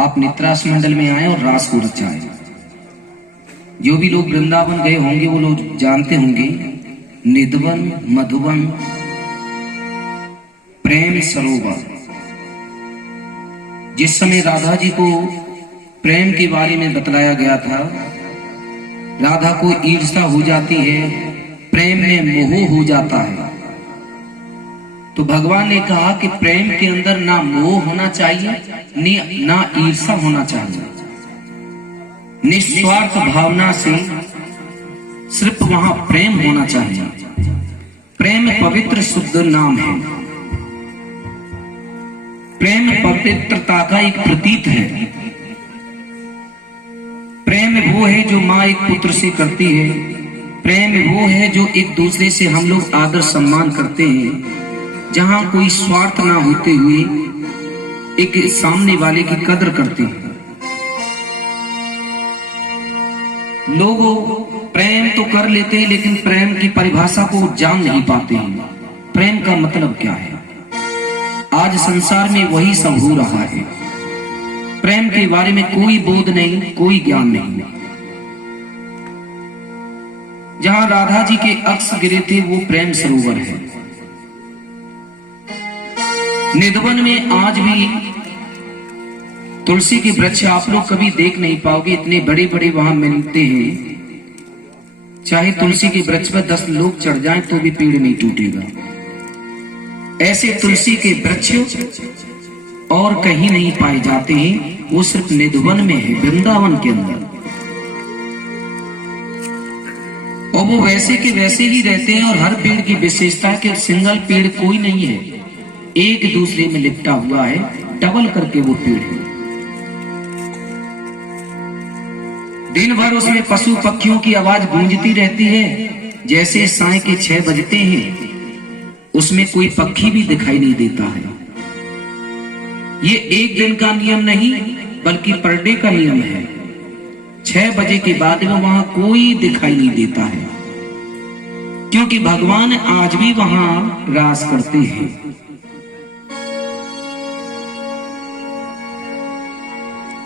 आप नित्रास मंडल में आए और रास को रचाए। जो भी लोग वृंदावन गए होंगे वो लोग जानते होंगे, निधवन, मधुवन, प्रेम सरोवर। जिस समय राधा जी को प्रेम के बारे में बतलाया गया था, राधा को ईर्ष्या हो जाती है, प्रेम में मोह हो जाता है, तो भगवान ने कहा कि प्रेम के अंदर ना मोह होना चाहिए, ना ईर्ष्या होना चाहिए। निस्वार्थ भावना से सिर्फ वहां प्रेम होना चाहिए। प्रेम पवित्र शुद्ध नाम है। प्रेम पवित्रता का एक प्रतीक है। प्रेम वो है जो माँ एक पुत्र से करती है। प्रेम वो है जो एक दूसरे से हम लोग आदर सम्मान करते हैं, जहां कोई स्वार्थ ना होते हुए एक सामने वाले की कदर करते हैं। लोग प्रेम तो कर लेते हैं लेकिन प्रेम की परिभाषा को जान नहीं पाते हैं। प्रेम का मतलब क्या है? आज संसार में वही सब हो रहा है। प्रेम के बारे में कोई बोध नहीं, कोई ज्ञान नहीं। जहां राधा जी के अक्ष गिरे थे वो प्रेम सरोवर है। निधवन में आज भी तुलसी के वृक्ष आप लोग कभी देख नहीं पाओगे, इतने बड़े बड़े वहां मिलते हैं। चाहे तुलसी के वृक्ष पर 10 लोग चढ़ जाएं तो भी पेड़ नहीं टूटेगा। ऐसे तुलसी के वृक्ष और कहीं नहीं पाए जाते हैं, वो सिर्फ निधवन में है, वृंदावन के अंदर। और वो वैसे के वैसे ही रहते हैं। और हर पेड़ की विशेषता के सिंगल पेड़ कोई नहीं है, एक दूसरे में लिपटा हुआ है, डबल करके वो पेड़ है। दिन भर उसमें पशु पक्षियों की आवाज गूंजती रहती है। जैसे साय के 6 बजते हैं उसमें कोई पक्षी भी दिखाई नहीं देता है। ये एक दिन का नियम नहीं बल्कि पर डे का नियम है। 6 बजे के बाद में वहां कोई दिखाई नहीं देता है, क्योंकि भगवान आज भी वहां रास करते हैं।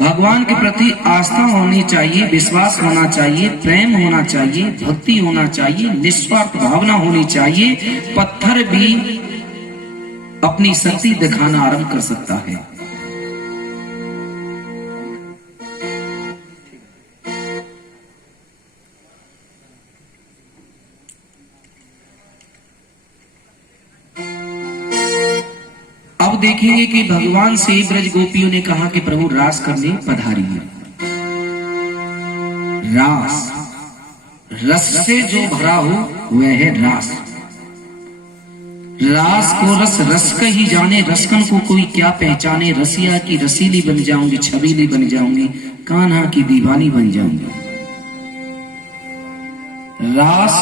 भगवान के प्रति आस्था होनी चाहिए, विश्वास होना चाहिए, प्रेम होना चाहिए, भक्ति होना चाहिए, निस्वार्थ भावना होनी चाहिए। पत्थर भी अपनी शक्ति दिखाना आरंभ कर सकता है। अब देखेंगे कि भगवान से ब्रज गोपियों ने कहा कि प्रभु रास करने पधारिए। रास, रस से जो भरा हो वह है रास। रास को रस रस का ही जाने, रसकन को कोई क्या पहचाने। रसिया की रसीली बन जाऊंगी, छबीली बन जाऊंगी, कान्हा की दीवानी बन जाऊंगी। रास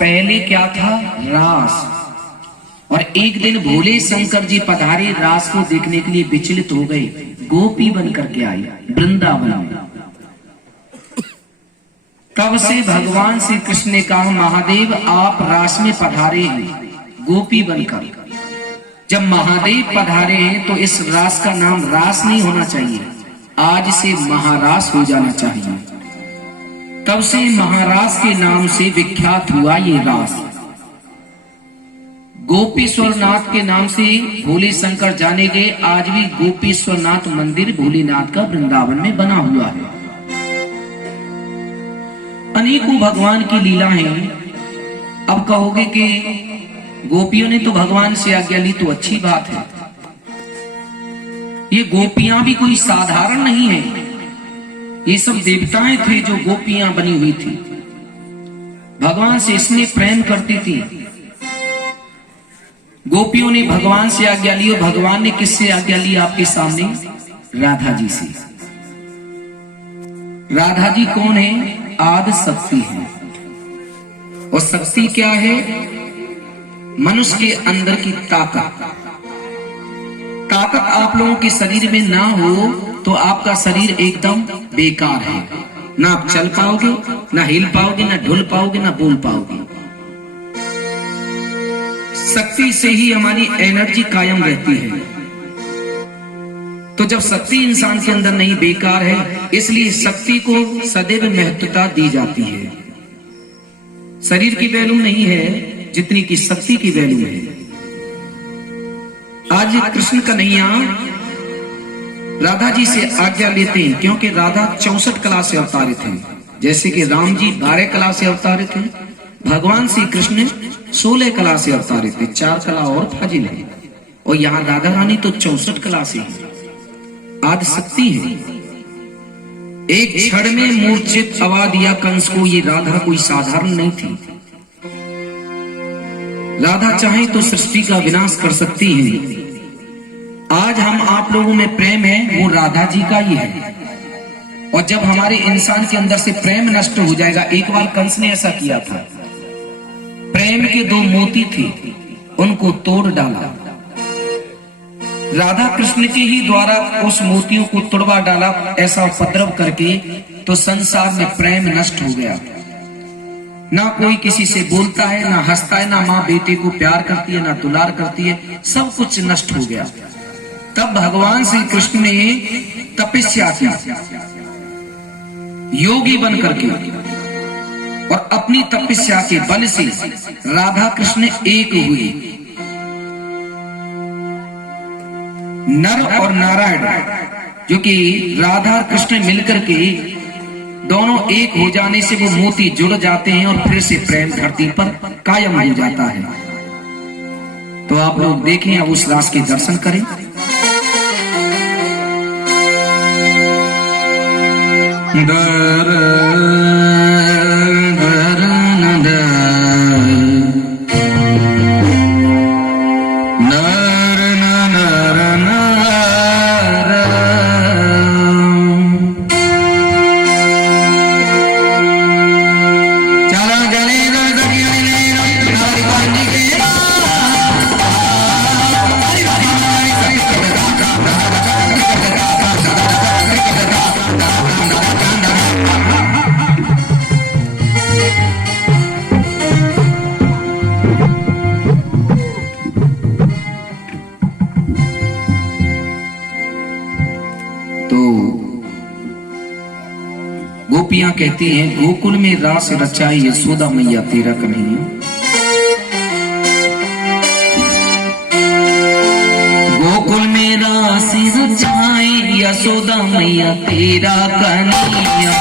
पहले क्या था? रास। और एक दिन भोले शंकर जी पधारे, रास को देखने के लिए विचलित हो गए। गोपी बन करके आई वृंदावन में। तब से भगवान श्री कृष्ण ने कहा, महादेव आप रास में पधारे हैं गोपी बनकर। जब महादेव पधारे हैं तो इस रास का नाम रास नहीं होना चाहिए, आज से महारास हो जाना चाहिए। तब से महारास के नाम से विख्यात हुआ ये रास। गोपीश्वर नाथ के नाम से भोले शंकर जाने गए। आज भी गोपीश्वर नाथ मंदिर भोलेनाथ का वृंदावन में बना हुआ है। अनेकों भगवान की लीला है। अब कहोगे कि गोपियों ने तो भगवान से आज्ञा ली, तो अच्छी बात है। ये गोपियां भी कोई साधारण नहीं है, ये सब देवताएं थे जो गोपियां बनी हुई थी। भगवान से इसलिए प्रेम करती थी। गोपियों ने भगवान से आज्ञा ली, और भगवान ने किससे आज्ञा ली? आपके सामने राधा जी से। राधा जी कौन है? आदि शक्ति है। और शक्ति क्या है? मनुष्य के अंदर की ताकत। ताकत आप लोगों के शरीर में ना हो तो आपका शरीर एकदम बेकार है। ना आप चल पाओगे, ना हिल पाओगे, ना ढुल पाओगे, ना बोल पाओगे। शक्ति से ही हमारी एनर्जी कायम रहती है। तो जब शक्ति इंसान के अंदर नहीं, बेकार है, इसलिए शक्ति को सदैव महत्वता दी जाती है। शरीर की वैल्यू नहीं है जितनी की शक्ति की वैल्यू है। आज कृष्ण कन्हैया राधा जी से आज्ञा लेते हैं, क्योंकि राधा 64 कला से अवतारित हैं। जैसे कि राम जी 12 कला से अवतारित हैं, भगवान श्री कृष्ण 16 कला से अवतारित है, 4 कला और फाजिल है। और यहाँ राधा रानी तो 64 कला से है, आदि शक्ति है। एक क्षण में मूर्छित अवा दिया कंस को। ये राधा कोई साधारण नहीं थी। राधा चाहे तो सृष्टि का विनाश कर सकती है। आज हम आप लोगों में प्रेम है, वो राधा जी का ही है। और जब हमारे इंसान के अंदर से प्रेम नष्ट हो जाएगा, एक बार कंस ने ऐसा किया था। प्रेम के 2 मोती थे, उनको तोड़ डाला। राधा कृष्ण के ही द्वारा उस मोतियों को तोड़वा डाला, ऐसा उपद्रव करके, तो संसार में प्रेम नष्ट हो गया। ना कोई किसी से बोलता है, ना हंसता है, ना माँ बेटे को प्यार करती है, ना दुलार करती है, सब कुछ नष्ट हो गया। तब भगवान श्री कृष्ण ने तपस्या की, योगी बन करके, और अपनी तपस्या के बल से राधा कृष्ण एक हुए। नर और नारायण, जो कि राधा कृष्ण मिलकर के दोनों एक हो जाने से वो मोती जुड़ जाते हैं, और फिर से प्रेम धरती पर कायम हो जाता है। तो आप लोग देखें, अब उस रास के दर्शन करें। गोपियां कहती हैं, गोकुल में रास रचाई यशोदा मैया तेरा कन्हैया। गोकुल में रास रचाई यशोदा मैया तेरा कन्हैया।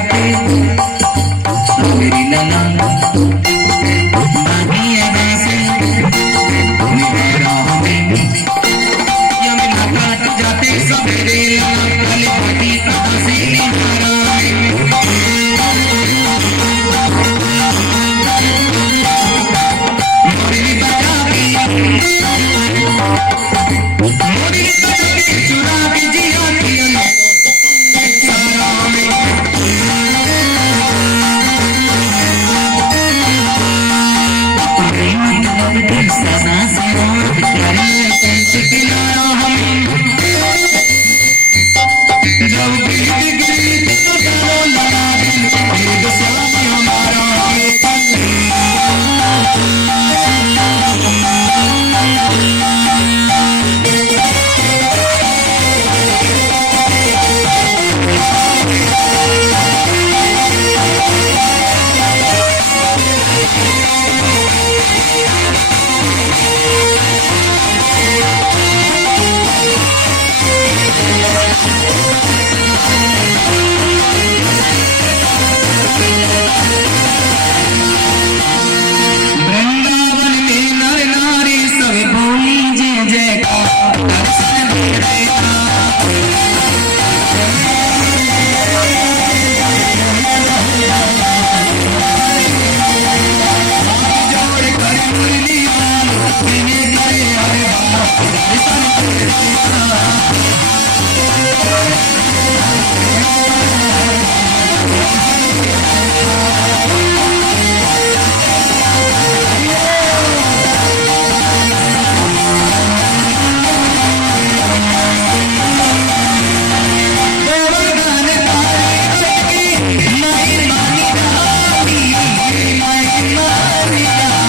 जाके मेरी लला बागी अदा से मेरा हमें या मिला काट जाते सवेरे कल बागी अदा से निहारा मोरी बजा के चुरा के जिया किया सदा से जब हमारा